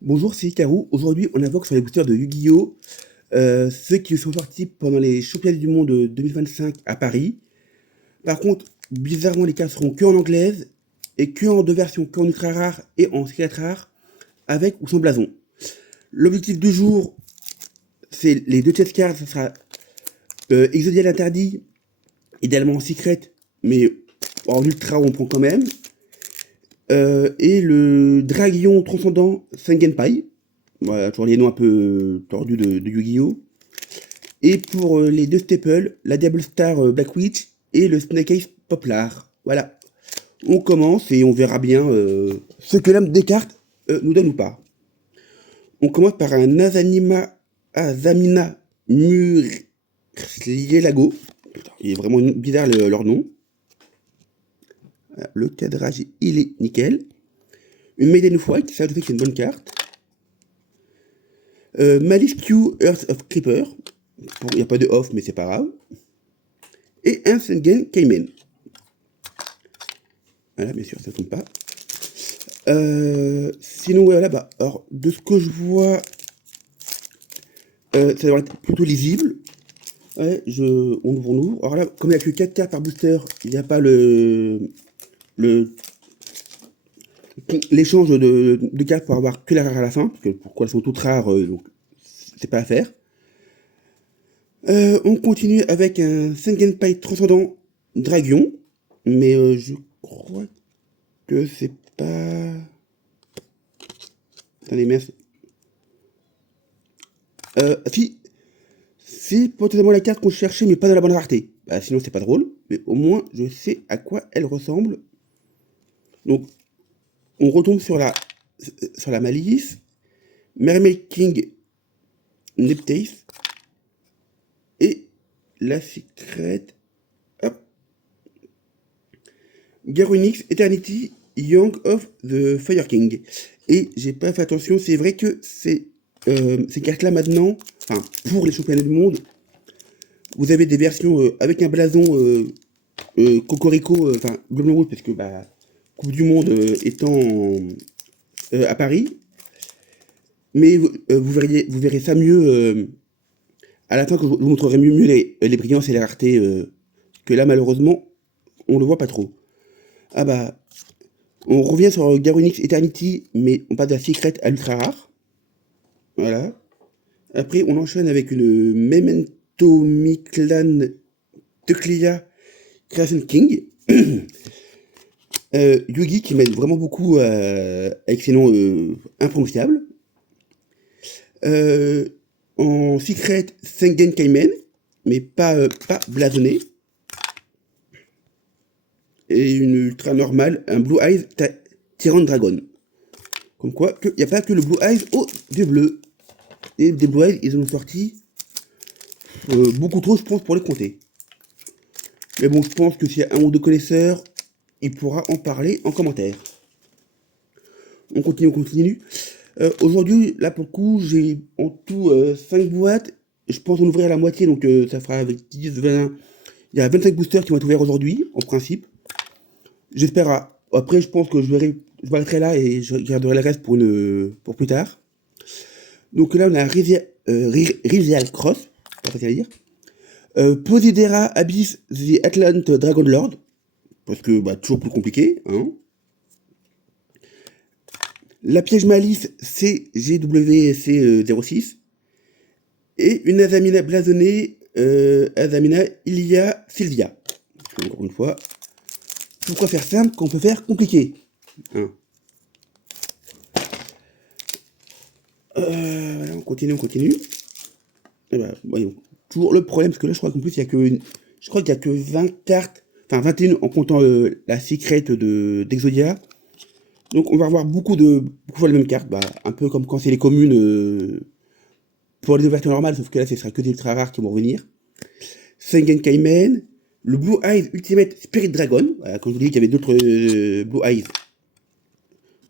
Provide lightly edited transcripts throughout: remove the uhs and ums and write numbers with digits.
Bonjour, c'est Hikaru. Aujourd'hui, on invoque sur les boosters de Yu-Gi-Oh! Ceux qui sont sortis pendant les championnats du monde 2025 à Paris. Par contre, bizarrement, les cartes seront que en anglaise et que en deux versions, qu'en ultra rare et en secret rare, avec ou sans blason. L'objectif du jour, c'est les deux test cards, ça sera Exodial interdit, idéalement en secret, mais en ultra on prend quand même. Et le Draguillon Transcendant Sengenpai. Voilà, toujours les noms un peu tordus de Yu-Gi-Oh! Et pour les deux staples, la Diable Star Black Witch et le Snake Eyes Poplar. Voilà. On commence et on verra bien ce que l'âme des cartes nous donne ou pas. On commence par un Azamina Murlielago. Il est vraiment bizarre leur nom. Le cadrage, il est nickel. Une Maiden of White, ça je sais que c'est une bonne carte. Malice Q Earth of Creeper. Il n'y a pas de off, mais c'est pas grave. Et un Sengen Cayman. Voilà, bien sûr, ça tombe pas. Sinon, voilà, bah, alors, de ce que je vois, ça devrait être plutôt lisible. Ouais, on ouvre. Alors là, comme il n'y a que 4 cartes par booster, il n'y a pas le l'échange de cartes pour avoir que la rare à la fin, parce que pourquoi elles sont toutes rares, donc c'est pas à faire. On continue avec un Sengenpai Transcendant Dragon, mais je crois que c'est pas... Attendez, merci. Si, c'est potentiellement la carte qu'on cherchait, mais pas dans la bonne rareté. Bah, sinon, c'est pas drôle, mais au moins, je sais à quoi elle ressemble. Donc, on retombe sur la malice. Mermaid King Neptace. Et la secrète. Hop. Garunix Eternity Young of the Fire King. Et j'ai pas fait attention, c'est vrai que ces cartes-là maintenant, enfin, pour les championnats du monde, vous avez des versions avec un blason Cocorico, enfin, Global Rouge, parce que bah, Coupe du Monde étant à Paris. Mais vous verrez ça mieux à la fin, que je vous montrerai mieux les brillances et les raretés. Que là, malheureusement, on le voit pas trop. Ah bah, on revient sur Garunix Eternity, mais on passe de la secrète à l'ultra rare. Voilà. Après, on enchaîne avec une Memento Mictlan Teclia Creation King. Yugi qui m'aide vraiment beaucoup avec ses noms imprononçables. Euh, En secret, Sengen Kaimen, mais pas blasonné. Et une ultra normale, un Blue Eyes Tyrant Dragon. Comme quoi, il n'y a pas que le Blue Eyes des bleus. Et des Blue Eyes, ils en ont sorti beaucoup trop, je pense, pour les compter. Mais bon, je pense que s'il y a un ou deux connaisseurs, il pourra en parler en commentaire. On continue. Aujourd'hui, là pour le coup, j'ai en tout 5 boîtes. Je pense en ouvrir la moitié, donc ça fera avec 10, 20. Il y a 25 boosters qui vont être ouverts aujourd'hui, en principe. J'espère. Après, je pense que je m'arrêterai là et je garderai le reste pour plus tard. Donc là, on a Rivial Cross, pas facile à dire. Posidera Abyss The Atlant Dragon Lord, parce que bah, toujours plus compliqué. Hein. La piège malice CGWC06. Et une Azamina blasonnée, Azamina Ilia Sylvia. Encore une fois, pourquoi faire simple quand on peut faire compliqué, hein. Voilà, on continue. Et bah, voyons. Toujours le problème, parce que là, je crois qu'en plus, je crois qu'il y a que 20 cartes, enfin 21 en comptant la secrète d'Exodia. Donc, on va avoir beaucoup fois les mêmes cartes, bah, un peu comme quand c'est les communes pour les ouvertures normales, sauf que là, ce sera que des ultra rares qui vont revenir. Sengen Kaimen, le Blue Eyes Ultimate Spirit Dragon. Voilà, comme je vous dis qu'il y avait d'autres Blue Eyes.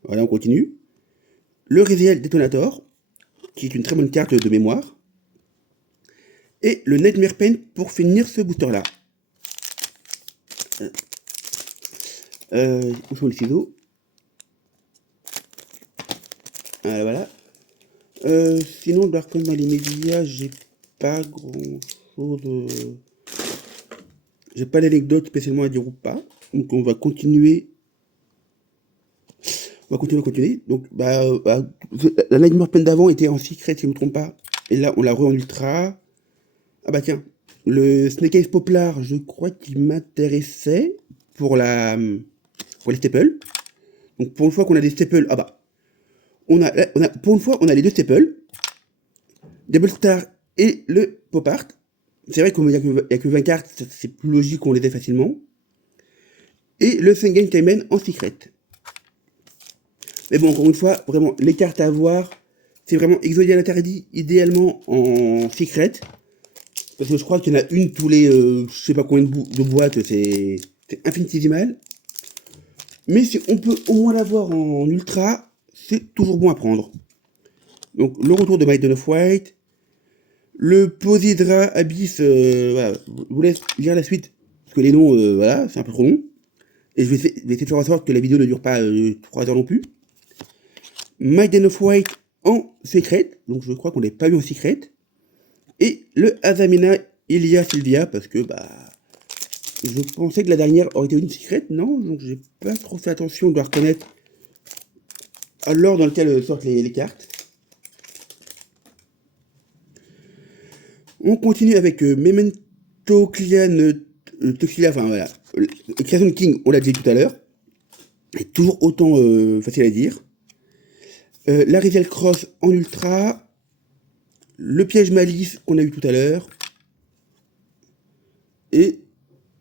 Voilà, on continue. Le Reziel Detonator, qui est une très bonne carte de mémoire. Et le Nightmare Paint pour finir ce booster-là. Où sont les ciseaux? Voilà. Sinon, Dark dans les médias, j'ai pas grand chose. J'ai pas d'anecdote spécialement à dire ou pas. Donc on va continuer. On va continuer. Donc la Nightmare Pen d'avant était en secret si je ne me trompe pas. Et là on l'a re en ultra. Ah bah tiens, le Snake Eyes Poplar, je crois qu'il m'intéressait pour pour les staples. Donc pour une fois qu'on a des staples, ah bah pour une fois on a les deux staples. Double Star et le Pop Art. C'est vrai qu'il n'y a que 20 cartes, c'est plus logique qu'on les ait facilement. Et le Sengen Kaimen en secret. Mais bon, encore une fois, vraiment, les cartes à avoir, c'est vraiment Exodia l'interdit, idéalement en secret. Parce que je crois qu'il y en a une tous les, je sais pas combien de boîtes, c'est infinitésimal. Mais si on peut au moins l'avoir en ultra, c'est toujours bon à prendre. Donc le retour de Maiden of White, le Posidra Abyss, voilà, je vous laisse lire la suite, parce que les noms, voilà, c'est un peu trop long. Et je vais essayer de faire en sorte que la vidéo ne dure pas 3 heures non plus. Maiden of White en secret, donc je crois qu'on n'est pas eu en secret. Et le Azamina Ilia Sylvia, parce que je pensais que la dernière aurait été une secret, non, donc j'ai pas trop fait attention, je dois reconnaître à l'ordre dans lequel sortent les cartes. On continue avec Memento Clian Toxilia, enfin voilà, Creation King, on l'a dit tout à l'heure, est toujours autant facile à dire. La Rivière Cross en ultra, le piège malice qu'on a eu tout à l'heure, et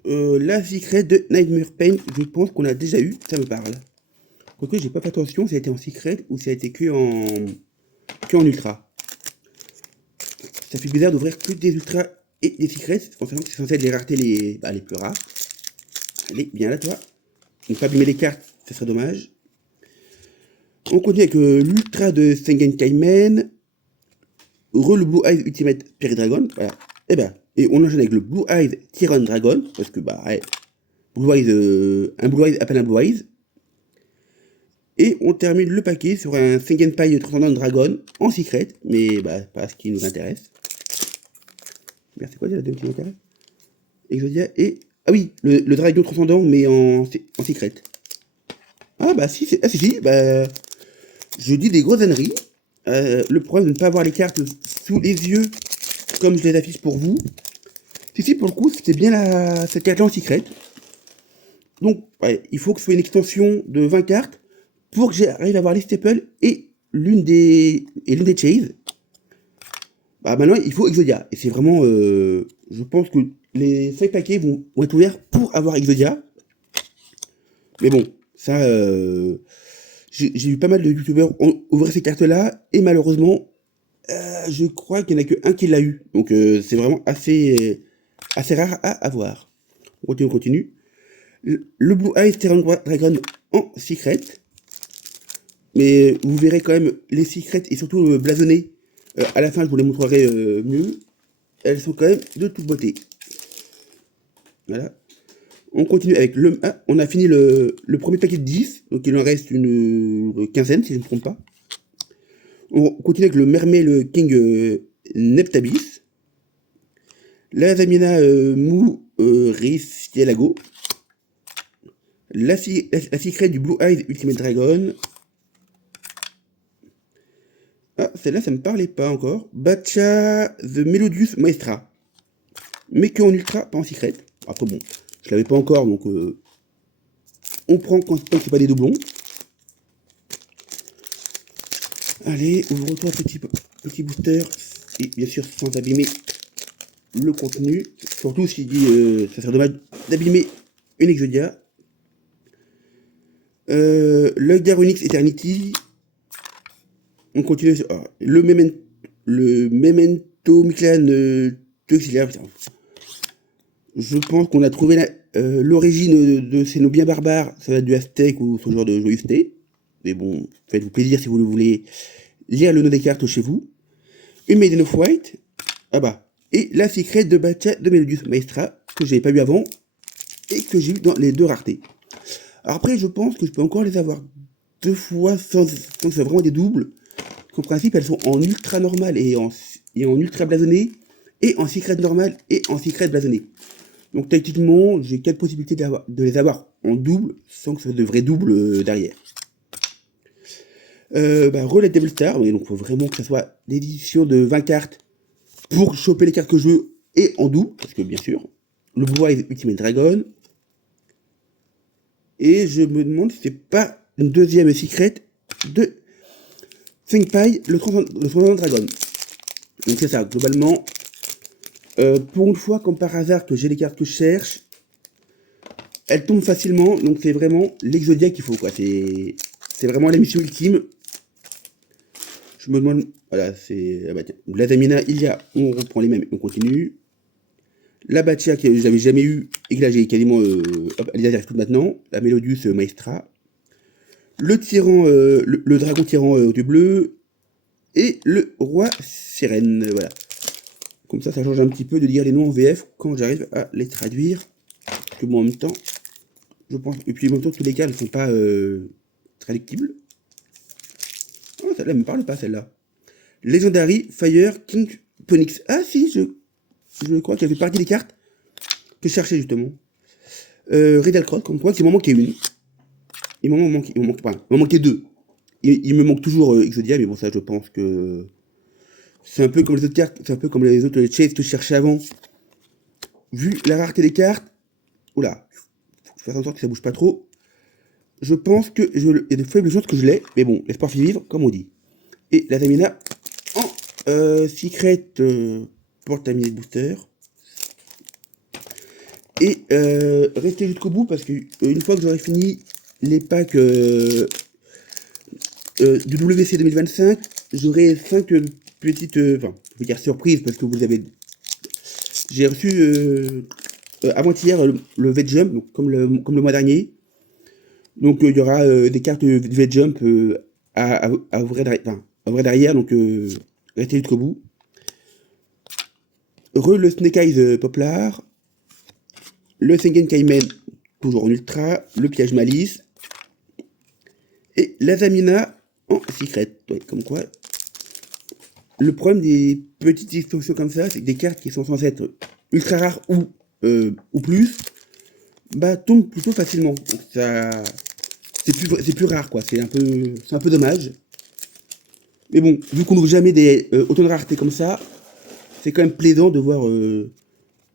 la secret de Nightmare Pain, je pense qu'on a déjà eu, ça me parle. Quoique j'ai pas fait attention si ça a été en secret ou si ça a été que en ultra. Ça fait bizarre d'ouvrir que des ultras et des secrets, concernant que c'est censé être les raretés les plus rares. Allez, viens là toi. Ne pas abîmer les cartes, ça serait dommage. On continue avec l'ultra de Sengen Kaimen, le Blue Eyes Ultimate Spirit Dragon, voilà. Et on enchaîne avec le Blue Eyes Tyrann Dragon, parce que Blue Eyes, un Blue Eyes appelle un Blue Eyes. Et on termine le paquet sur un Sengenpai Transcendant Dragon en secret, mais pas ce qui nous intéresse. Merci, quoi, la deuxième qui m'intéresse. Exodia et... Ah oui, le Dragon Transcendant, mais en secret. Ah si, je dis des grosses âneries. Le problème de ne pas avoir les cartes sous les yeux, comme je les affiche pour vous. Si, pour le coup, c'était bien cette carte-là en secret. Donc, il faut que ce soit une extension de 20 cartes pour que j'arrive à avoir les staples et l'une des chases. Maintenant, il faut Exodia. Et c'est vraiment... je pense que les 5 paquets vont être ouverts pour avoir Exodia. Mais bon, ça... j'ai vu pas mal de youtubeurs ouvrir ces cartes-là. Et malheureusement, je crois qu'il n'y en a qu'un qui l'a eu. Donc, c'est vraiment assez rare à avoir. On continue. Le Blue Eyes Tyrann Dragon en secret. Mais vous verrez quand même les secrets et surtout blasonnées. À la fin, je vous les montrerai mieux. Elles sont quand même de toute beauté. Voilà. On continue avec on a fini le premier paquet de 10. Donc il en reste une quinzaine, si je ne me trompe pas. On continue avec le Mermaid King Neptabis. La Zamina Mou Ricielago. La secret du Blue Eyes Ultimate Dragon. Celle-là, ça me parlait pas encore. Bacha The Melodious Maestra. Mais que en ultra, pas en secret. Après, bon, je l'avais pas encore, donc on prend quand c'est pas des doublons. Allez, ouvre-toi, petit booster. Et bien sûr, sans abîmer le contenu. Surtout si ça serait dommage d'abîmer une Exodia. L'œil d'Aronix Eternity. On continue sur le Memento Miclan Toxilia. Je pense qu'on a trouvé l'origine de ces noms bien barbares. Ça va être du Aztèque ou ce genre de joyeuseté. Mais bon, faites-vous plaisir si vous le voulez lire le nom des cartes chez vous. Une Maiden of White. Et la secret de Bacha de Melodious Maestra, que j'avais pas eu avant. Et que j'ai eu dans les deux raretés. Alors après, je pense que je peux encore les avoir 2 fois sans que ce soit vraiment des doubles. qu'en principe, elles sont en ultra normal et en ultra blasonné, et en secret normal et en secret blasonné. Donc techniquement, j'ai 4 possibilités de les avoir en double, sans que ce soit de vrais doubles derrière. Roulette Devil Star, donc il faut vraiment que ça soit l'édition de 20 cartes pour choper les cartes que je veux et en double, parce que bien sûr, le pouvoir Ultimate Dragon. Et je me demande si c'est pas une deuxième secret de Senpai, le transcendant Dragon. Donc c'est ça, globalement, pour une fois, comme par hasard, que j'ai les cartes que je cherche, elles tombent facilement, donc c'est vraiment l'Exodia qu'il faut, quoi. C'est vraiment la mission ultime. Je me demande, voilà, c'est, la Zamina, on reprend les mêmes, on continue. La Baccia que j'avais jamais eu et que là j'ai quasiment, elle les a toutes maintenant. La Melodius Maestra. Le tyran, le dragon tyran au yeux bleu. Et le roi sirène, voilà. Comme ça change un petit peu de lire les noms en VF quand j'arrive à les traduire. Parce que moi en même temps, je pense, et puis en même temps tous les cas ne sont pas traductibles. Oh, celle-là me parle pas, celle-là. Legendary Fire King Phoenix. Ah si, je crois qu'elle fait partie des cartes que je cherchais justement. Riddle Cross, comme quoi, il m'en manquait une. Il m'en manquait deux. Il me manque toujours Exodia, mais bon, ça, je pense que c'est un peu comme les autres cartes, c'est un peu comme les autres Chase que je cherchais avant. Vu la rareté des cartes, oula, faut que je fasse en sorte que ça bouge pas trop. Je pense que il y a de faibles chances que je l'ai, mais bon, l'espoir fait vivre, comme on dit. Et la Zamina en secret pour terminer le booster. Et restez jusqu'au bout parce que une fois que j'aurai fini les packs du WC 2025, j'aurai 5 petites, enfin, je veux dire surprises parce que vous avez, j'ai reçu avant-hier le V-Jump, donc comme le mois dernier. Donc il y aura des cartes V-Jump à ouvrir derrière, donc restez jusqu'au bout. Le Snake Eyes Poplar, le Sengen Kaimen, toujours en ultra, le Piège Malice, et la Zamina en secret. Ouais, comme quoi, le problème des petites extensions comme ça, c'est que des cartes qui sont censées être ultra rares ou plus, bah tombent plutôt facilement. Donc ça, c'est plus rare, quoi. C'est un peu dommage. Mais bon, vu qu'on n'ouvre jamais autant de raretés comme ça, c'est quand même plaisant de voir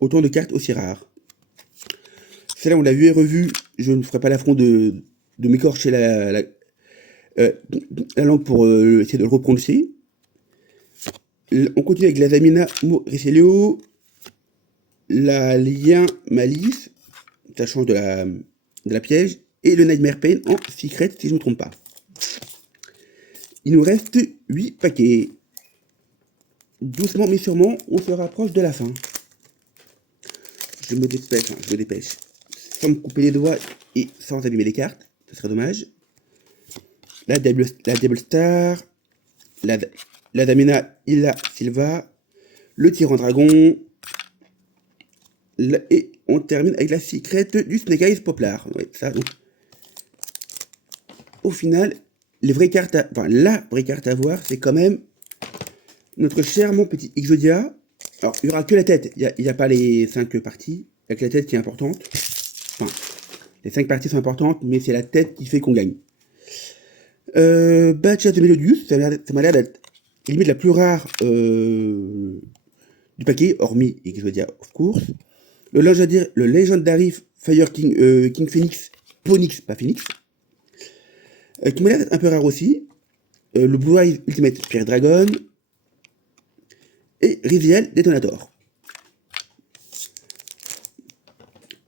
autant de cartes aussi rares. Celle-là, on l'a vu et revu. Je ne ferai pas l'affront de m'écorcher la langue pour essayer de le reprononcer. On continue avec la Zamina Ricelio, la Lien Malice, ça change de la piège, et le Nightmare Pain en secret, si je ne me trompe pas. Il nous reste 8 paquets. Doucement mais sûrement, on se rapproche de la fin. Je me dépêche. Sans me couper les doigts et sans abîmer les cartes, ce serait dommage. La Devil Star, la Damina Illa Silva, le Tyran Dragon, et on termine avec la secret du Snake Eyes Poplar. Ouais, ça, donc. Au final, la vraie carte à voir, c'est quand même notre cher mon petit Exodia. Alors, il n'y aura que la tête, il n'y a pas les 5 parties, il n'y a que la tête qui est importante. Enfin, les 5 parties sont importantes, mais c'est la tête qui fait qu'on gagne. Baccia de Melodius, ça m'a l'air d'être limite la plus rare du paquet, hormis Exodia of course. Le Legendary Fire King Phoenix, Ponix, pas Phoenix, qui m'a l'air d'être un peu rare aussi. Le Blue Eyes Ultimate Spirit Dragon et Rivial Detonator.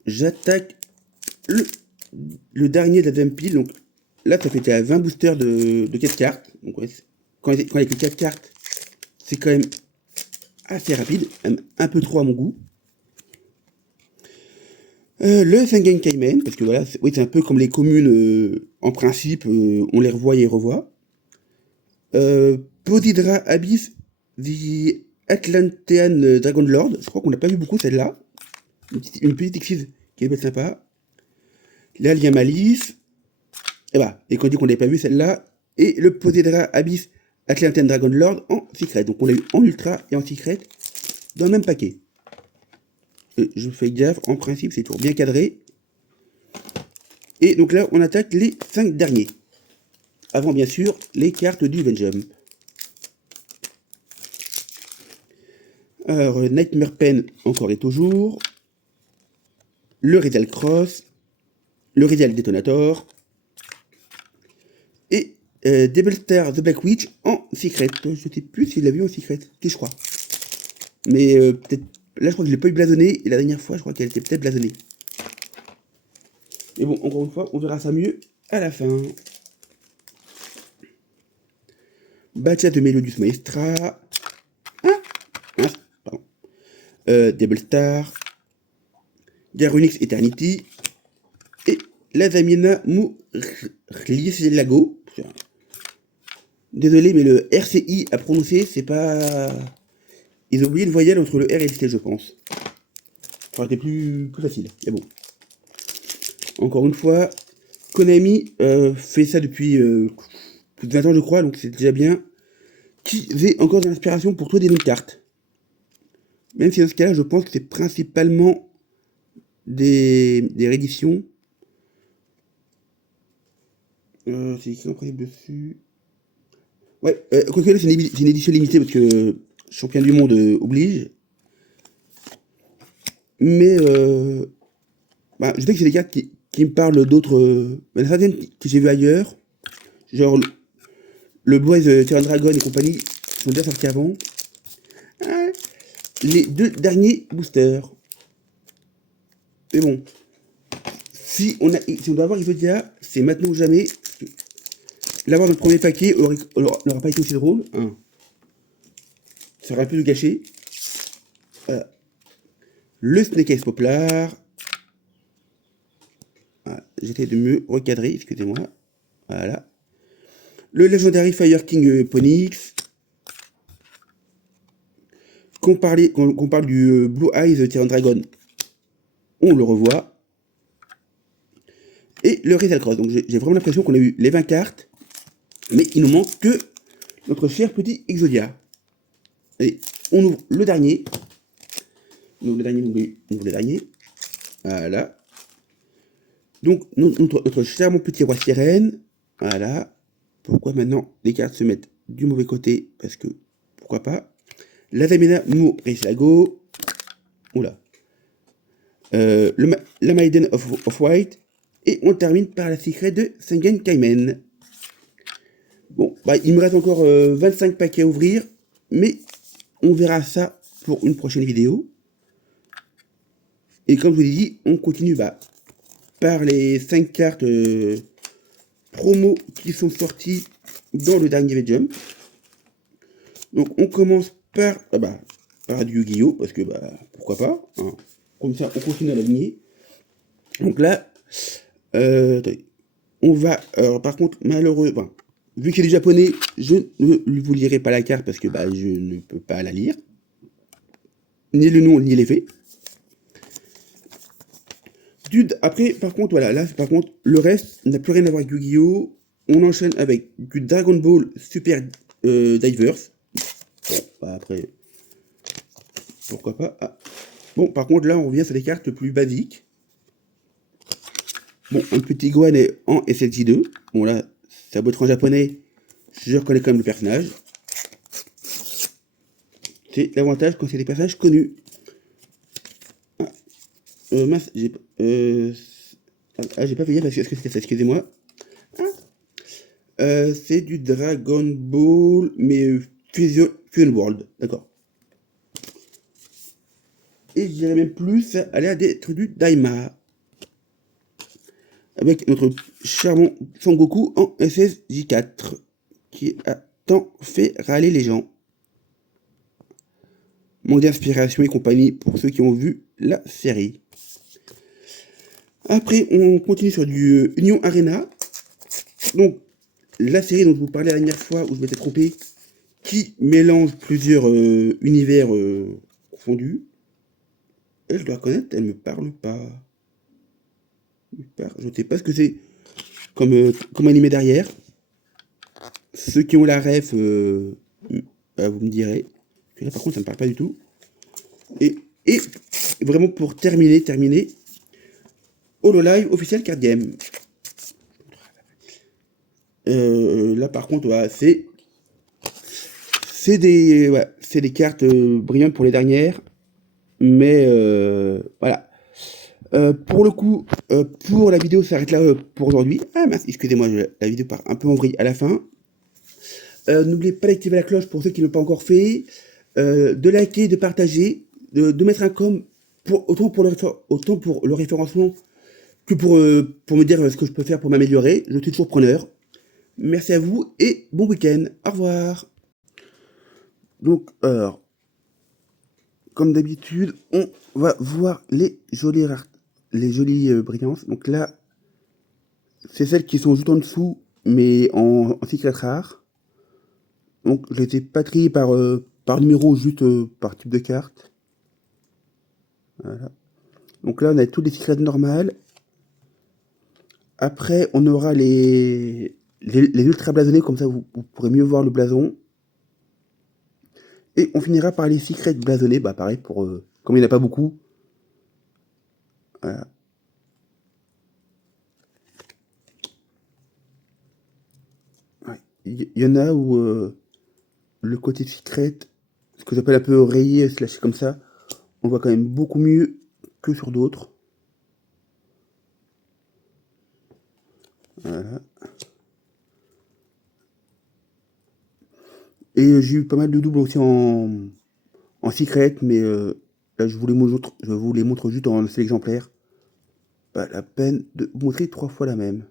J'attaque le dernier de la deuxième pile. Donc là, ça fait à 20 boosters de 4 cartes. Donc ouais, quand il y a que 4 cartes, c'est quand même assez rapide, même un peu trop à mon goût. Le Sengen Kaimen, parce que voilà, c'est un peu comme les communes, en principe, on les revoit et revoit. Posidra Abyss, The Atlantean Dragon Lord, je crois qu'on n'a pas vu beaucoup celle-là. Une petite exquise qui est sympa. L'Alien Malice, et quand on dit qu'on n'avait pas vu celle-là, et le Posidra Abyss Atlantean Dragon Lord en secret. Donc on l'a eu en ultra et en secret dans le même paquet. Et je fais gaffe, en principe c'est toujours bien cadré. Et donc là on attaque les 5 derniers. Avant bien sûr les cartes du Vengeum. Alors Nightmare Pen encore et toujours. Le Rizal Cross. Le Rizal Detonator. Et Devil Star The Black Witch en secret. Je sais plus s'il l'a vu en secret. Si je crois. Mais peut-être. Là je crois que je l'ai pas eu blasonné. Et la dernière fois je crois qu'elle était peut-être blasonnée. Mais bon, encore une fois, on verra ça mieux à la fin. Baccia de Melodius Maestra. Pardon. Devil Star. Garunix Eternity. Et la Zamina Lago. Désolé, mais le RCI à prononcer, c'est pas. Ils ont oublié une voyelle entre le R et le C, je pense. Ça aurait été plus facile. Mais bon. Encore une fois, Konami fait ça depuis plus de 20 ans, je crois, donc c'est déjà bien. Qu'ils aient encore de l'inspiration pour trouver des noms de cartes. Même si dans ce cas-là, je pense que c'est principalement des rééditions. C'est écrit en principe dessus. Ouais, quoique là, c'est une édition limitée parce que champion du monde oblige. Mais bah, je sais que c'est des cartes qui me parlent d'autres. Il y en a certaines que j'ai vues ailleurs. Genre le Boys Terran Dragon et compagnie sont déjà sortis avant. Ah, les 2 derniers boosters. Mais bon. Si on doit avoir Exodia, c'est maintenant ou jamais. L'avoir dans le premier paquet n'aura pas été aussi drôle. Hein. Ça aurait un peu de gâcher. Le Snake Eyes Poplar. Voilà. J'essaie de me recadrer, excusez-moi. Voilà. Le Legendary Fire King Ponix. Qu'on parle du Blue Eyes Terran Dragon, on le revoit. Et le Rizal Cross. Donc j'ai vraiment l'impression qu'on a eu les 20 cartes. Mais il nous manque que notre cher petit Exodia. Allez, on ouvre le dernier. On ouvre le dernier. Voilà. Donc notre charmant petit roi sirène. Voilà. Pourquoi maintenant les cartes se mettent du mauvais côté? Parce que, pourquoi pas. La Zamina Murislago. Oula. La Maiden of White. Et on termine par la secret de Sengen Kaimen. Bon, bah, il me reste encore 25 paquets à ouvrir. Mais on verra ça pour une prochaine vidéo. Et comme je vous l'ai dit, on continue par les 5 cartes promo qui sont sorties dans le dernier V-Jump. Donc on commence par, par du Yu-Gi-Oh! Parce que pourquoi pas. Hein. Comme ça, on continue à l'aligner. Donc là, on va. Par contre, malheureusement, vu qu'il est japonais, je ne vous lirai pas la carte parce que je ne peux pas la lire. Ni le nom, ni l'effet. Après, par contre, voilà, là, par contre, le reste n'a plus rien à voir avec Yu-Gi-Oh! On enchaîne avec du Dragon Ball Super Divers. Bon, après, pourquoi pas. Ah. Bon, par contre, là, on revient sur des cartes plus basiques. Bon, un petit Gohan en SLJ2. Bon, là, ça doit être en japonais. Je reconnais quand même le personnage. C'est l'avantage quand c'est des personnages connus. Mince, j'ai pas fait gaffe, est-ce que c'était ça, excusez-moi. C'est du Dragon Ball, mais Fusion World, d'accord. Et je dirais même plus, ça a l'air d'être du Daima. Avec notre charmant Sangoku en SSJ4, qui a tant fait râler les gens. Manque d'inspiration et compagnie pour ceux qui ont vu la série. Après, on continue sur du Union Arena. Donc, la série dont je vous parlais la dernière fois, où je m'étais trompé, qui mélange plusieurs univers confondus. Et je dois reconnaître, elle me parle pas. Je ne sais pas ce que c'est comme animé derrière. ceux qui ont la ref, vous me direz. Là, par contre, ça me parle pas du tout. Et vraiment pour terminer, Hololive officiel card game. Là, par contre, voilà, c'est des cartes brillantes pour les dernières. Mais voilà. Pour le coup, pour la vidéo s'arrête là pour aujourd'hui. Ah mince, excusez-moi, la vidéo part un peu en vrille à la fin. N'oubliez pas d'activer la cloche pour ceux qui ne l'ont pas encore fait, de liker, de partager, de mettre un com autant pour le référencement que pour me dire ce que je peux faire pour m'améliorer. Je suis toujours preneur. Merci à vous et bon week-end. Au revoir. Donc, comme d'habitude, on va voir les jolies brillances. Donc là, c'est celles qui sont juste en dessous, mais en secret rare. Donc je les ai pas triées par numéro, juste par type de carte. Voilà. Donc là, on a toutes les secrets normales. Après, on aura les ultra blasonnés, comme ça vous pourrez mieux voir le blason. Et on finira par les secrets blasonnés, bah pareil, comme il n'y en a pas beaucoup. Voilà. Ouais. Il y en a où le côté secret, ce que j'appelle un peu rayé, slashé comme ça, on voit quand même beaucoup mieux que sur d'autres. Voilà. Et j'ai eu pas mal de doubles aussi en secret, mais là je vous les montre juste en seul exemplaire. Pas la peine de vous montrer 3 fois la même.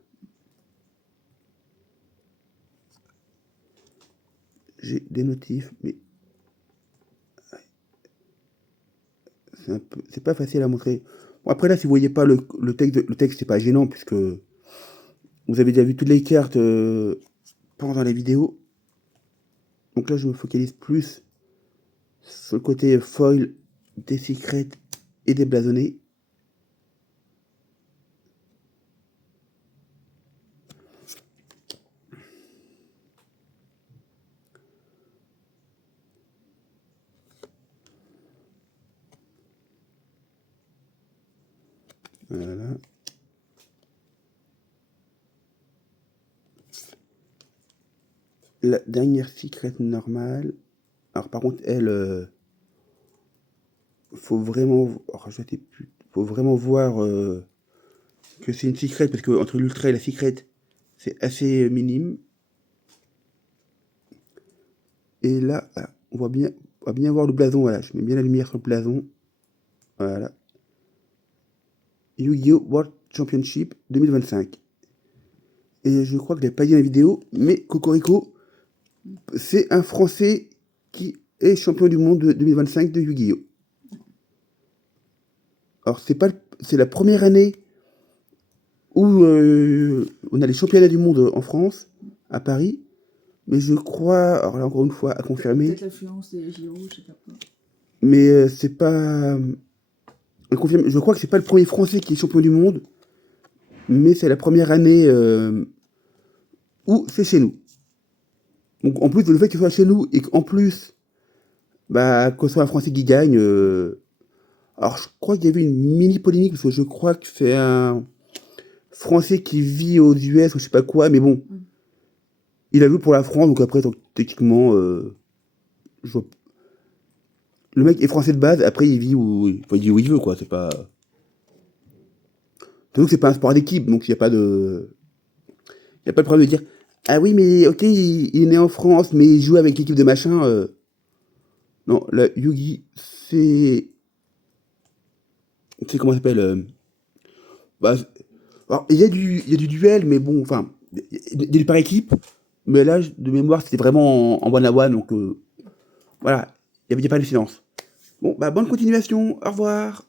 J'ai des notifs, mais c'est pas facile à montrer. Bon, après là, si vous voyez pas le texte c'est pas gênant puisque vous avez déjà vu toutes les cartes pendant la vidéo. Donc là, je me focalise plus sur le côté foil des secrets et des blasonnés. Voilà. La dernière secret normale. Alors par contre, elle, faut vraiment voir que c'est une secret parce que entre l'ultra et la secret, c'est assez minime. Et là, voilà, on va bien voir le blason. Voilà, je mets bien la lumière sur le blason. Voilà. Yu-Gi-Oh! World Championship 2025. Et je crois que je l'ai pas dit dans la vidéo, mais Cocorico, c'est un Français qui est champion du monde 2025 de Yu-Gi-Oh! Alors c'est la première année où on a les championnats du monde en France, à Paris, mais je crois, alors là encore une fois à confirmer. Peut-être l'influence des JO, je sais pas quoi. Mais c'est pas. Je crois que c'est pas le premier Français qui est champion du monde, mais c'est la première année où c'est chez nous. Donc en plus de le fait qu'il soit chez nous et qu'en plus, bah, que ce soit un Français qui gagne. Alors je crois qu'il y avait une mini polémique parce que je crois que c'est un Français qui vit aux US ou je sais pas quoi, mais bon, il a joué pour la France, donc après techniquement, le mec est français de base, après il vit où il veut quoi, c'est pas. Donc c'est pas un sport d'équipe, donc il n'y a pas de problème de dire ah oui mais ok il est né en France mais il joue avec l'équipe de machin. Non, la Yu-Gi c'est comment ça s'appelle bah, alors, il y a du duel mais bon enfin il y a du par équipe, mais là de mémoire c'était vraiment en one à one, donc voilà, il n'y avait pas de silence. Bon bah bonne continuation, au revoir.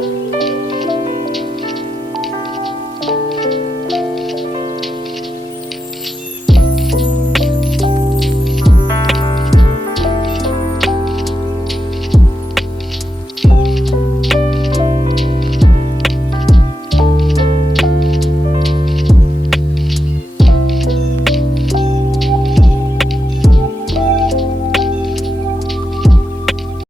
Ciao.